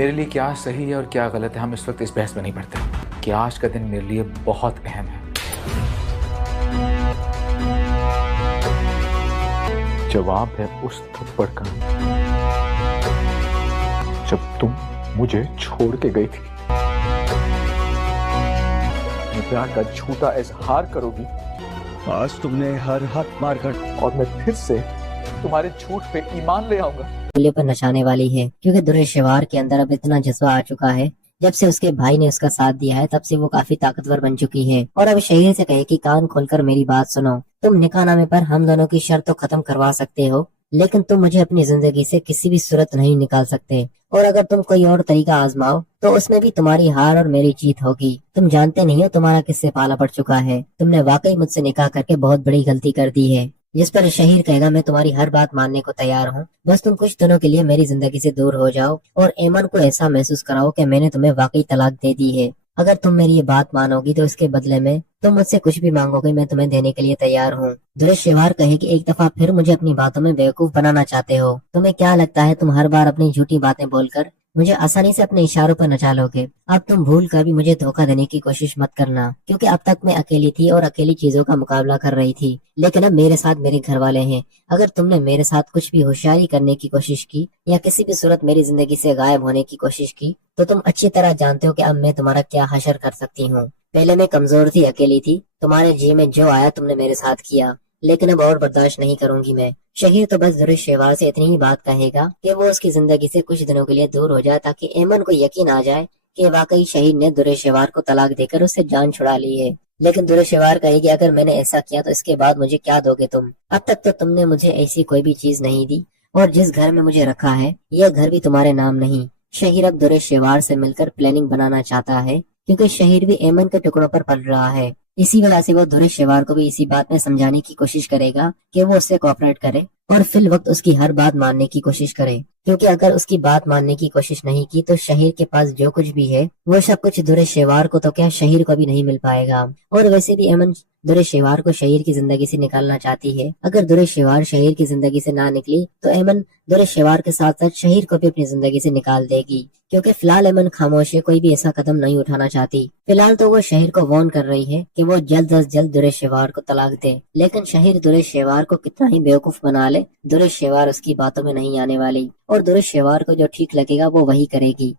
मेरे लिए क्या सही है और क्या गलत है हम इस वक्त इस बहस में नहीं पड़ते कि आज का दिन मेरे लिए बहुत अहम है। जवाब है उस थप्पड़ का जब तुम मुझे छोड़ के गई थी। प्यार का झूठा इजहार करोगी। आज तुमने हर हाथ मार कर और मैं फिर से तुम्हारे झूठ पे ईमान ले आऊंगा। मूल्य पर नचाने वाली है, क्योंकि दुर्शेवार के अंदर अब इतना जज्बा आ चुका है। जब से उसके भाई ने उसका साथ दिया है तब से वो काफी ताकतवर बन चुकी है। और अब शहीर से कहे कि कान खोलकर मेरी बात सुनो, तुम निकाहनामे पर हम दोनों की शर्त तो खत्म करवा सकते हो, लेकिन तुम मुझे अपनी जिंदगी से किसी भी सूरत नहीं निकाल सकते। और अगर तुम कोई और तरीका आजमाओ तो उसमें भी तुम्हारी हार और मेरी जीत होगी। तुम जानते नहीं हो तुम्हारा किससे पाला पड़ चुका है। तुमने वाकई मुझसे निकाह करके बहुत बड़ी गलती कर दी है। जिस पर शहीर कहेगा मैं तुम्हारी हर बात मानने को तैयार हूँ, बस तुम कुछ दिनों के लिए मेरी जिंदगी से दूर हो जाओ और ऐमन को ऐसा महसूस कराओ कि मैंने तुम्हें वाकई तलाक दे दी है। अगर तुम मेरी ये बात मानोगी तो इसके बदले में तुम मुझसे कुछ भी मांगोगे, मैं तुम्हें देने के लिए तैयार हूँ। दुर्शेवार कहे कि एक दफा फिर मुझे अपनी बातों में बेवकूफ बनाना चाहते हो। तुम्हें क्या लगता है तुम हर बार अपनी झूठी बातें बोलकर मुझे आसानी से अपने इशारों पर नचा लोगे? अब तुम भूल कर भी मुझे धोखा देने की कोशिश मत करना, क्योंकि अब तक मैं अकेली थी और अकेली चीजों का मुकाबला कर रही थी, लेकिन अब मेरे साथ मेरे घर वाले हैं। अगर तुमने मेरे साथ कुछ भी होशियारी करने की कोशिश की या किसी भी सूरत मेरी जिंदगी से गायब होने की कोशिश की तो तुम अच्छी तरह जानते हो कि अब मैं तुम्हारा क्या हशर कर सकती हूँ। पहले मैं कमजोर थी, अकेली थी, तुम्हारे जी में जो आया तुमने मेरे साथ किया, लेकिन अब और बर्दाश्त नहीं करूंगी मैं। शहीर तो बस दुर्शेवार से इतनी ही बात कहेगा कि वो उसकी जिंदगी से कुछ दिनों के लिए दूर हो जाए, ताकि ऐमन को यकीन आ जाए कि वाकई शहीर ने दुर्शेवार को तलाक देकर उससे जान छुड़ा ली है। लेकिन दुर्शेवार कहेगी अगर मैंने ऐसा किया तो इसके बाद मुझे क्या दोगे तुम? अब तक तो तुमने मुझे ऐसी कोई भी चीज नहीं दी, और जिस घर में मुझे रखा है यह घर भी तुम्हारे नाम नहीं। शहीर अब दुर्शेवार से मिलकर प्लानिंग बनाना चाहता है, क्योंकि शहीर भी ऐमन के टुकड़ों पर पल रहा है। इसी वजह से वो दुर्शेवार को भी इसी बात में समझाने की कोशिश करेगा कि वो उससे कोऑपरेट करे और फिल वक्त उसकी हर बात मानने की कोशिश करे, क्योंकि अगर उसकी बात मानने की कोशिश नहीं की तो शहीर के पास जो कुछ भी है वो सब कुछ दुर्शेवार को तो क्या शहीर को भी नहीं मिल पाएगा। और वैसे भी ऐमन दुर्शेवार को शहीर की जिंदगी से निकालना चाहती है। अगर दुर्शेवार शहीर की जिंदगी से ना निकली तो ऐमन दुर्शेवार के साथ साथ शहीर को भी अपनी जिंदगी से निकाल देगी, क्योंकि फिलहाल ऐमन खामोश है, कोई भी ऐसा कदम नहीं उठाना चाहती। फिलहाल तो वो शहीर को वार्न कर रही है कि वो जल्द अज जल्द दुर्शेवार को तलाक दे, लेकिन शहीर दुर्शेवार को कितना ही बेवकूफ बना ले, दुर्शेवार उसकी बातों में नहीं आने वाली और दुर्शेवार को जो ठीक लगेगा वो वही करेगी।